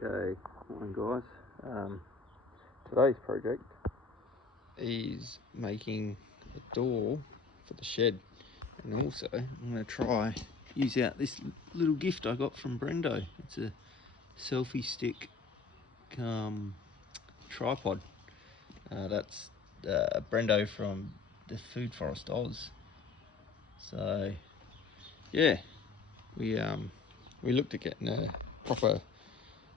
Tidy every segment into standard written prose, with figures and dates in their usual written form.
Okay, morning guys. Today's project is making a door for the shed, and also I'm going to try use out this little gift I got from Brendo. It's a selfie stick tripod. That's Brendo from the Food Forest Oz. So yeah, we looked at getting a proper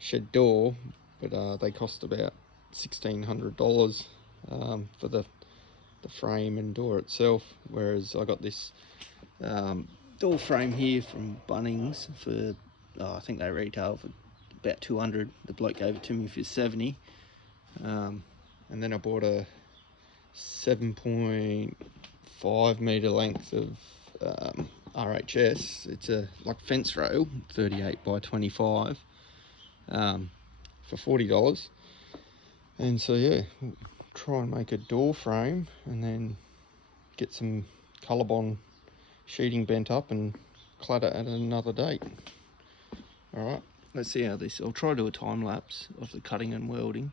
shed door, but they cost about $1,600 for the frame and door itself, whereas I got this door frame here from Bunnings for I think they retail for about 200. The bloke gave it to me for 70, and then I bought a 7.5 meter length of RHS. It's a like fence rail, 38 by 25, for $40. And so yeah, we'll try and make a door frame and then get some Colorbond sheeting bent up and clad it at another date. Alright, let's see how this, I'll try to do a time lapse of the cutting and welding.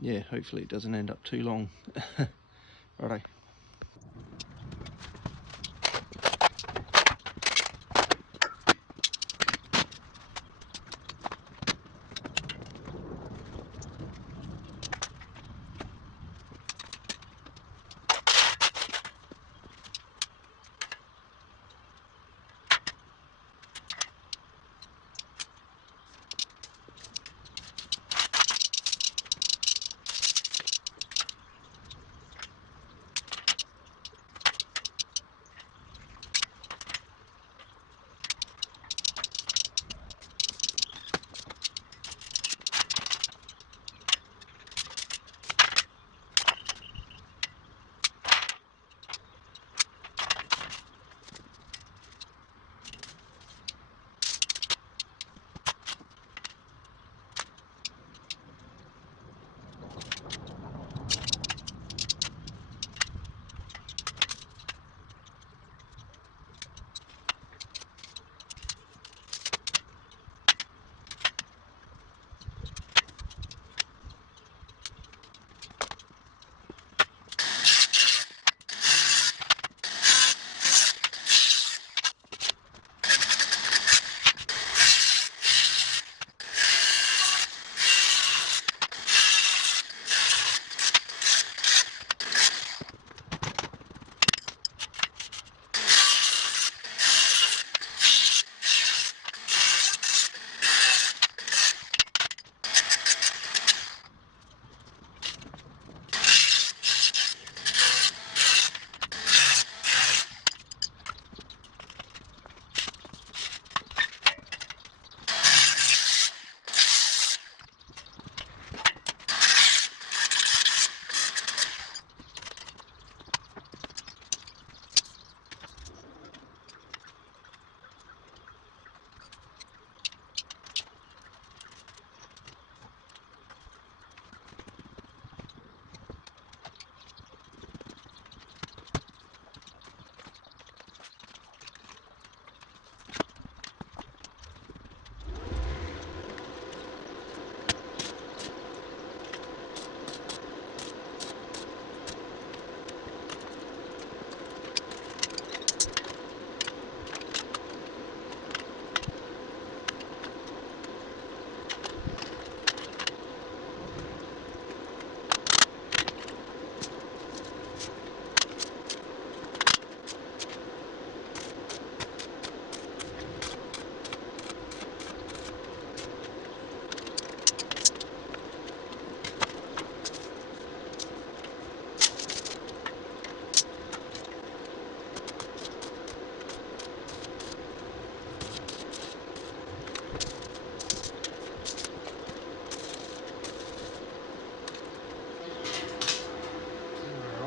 Yeah, hopefully it doesn't end up too long. Righto.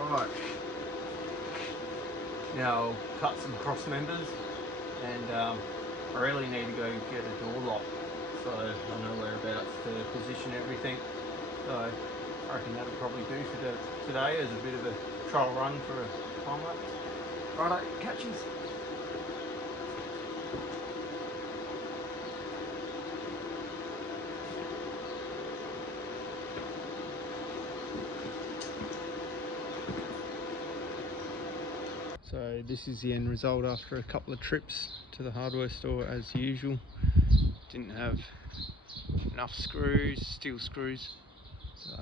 Right, now I'll cut some cross members, and I really need to go get a door lock so I know whereabouts to position everything. So I reckon that'll probably do for today as a bit of a trial run for a time lapse. Righto, catches. So this is the end result after a couple of trips to the hardware store as usual. Didn't have enough screws, steel screws, so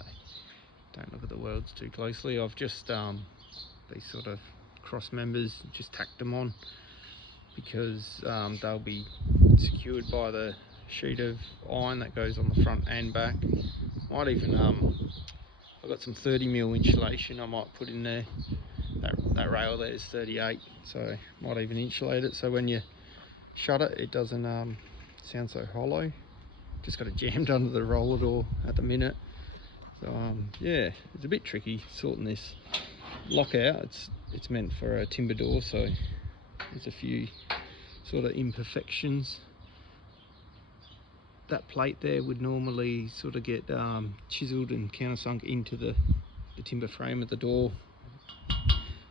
don't look at the welds too closely. I've just these sort of cross members, just tacked them on because they'll be secured by the sheet of iron that goes on the front and back. Might even I've got some 30mm insulation I might put in there. That rail there is 38, so might even insulate it so when you shut it, it doesn't sound so hollow. Just got it jammed under the roller door at the minute. So yeah, it's a bit tricky sorting this lock out. It's meant for a timber door, so there's a few sort of imperfections. That plate there would normally sort of get chiseled and countersunk into the timber frame of the door.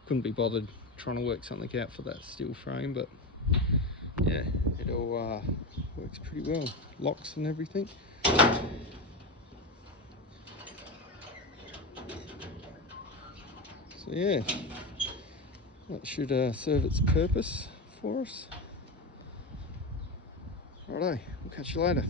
Couldn't be bothered trying to work something out for that steel frame, but yeah, it all works pretty well. Locks and everything. So yeah, that should serve its purpose for us. Righto, we'll catch you later.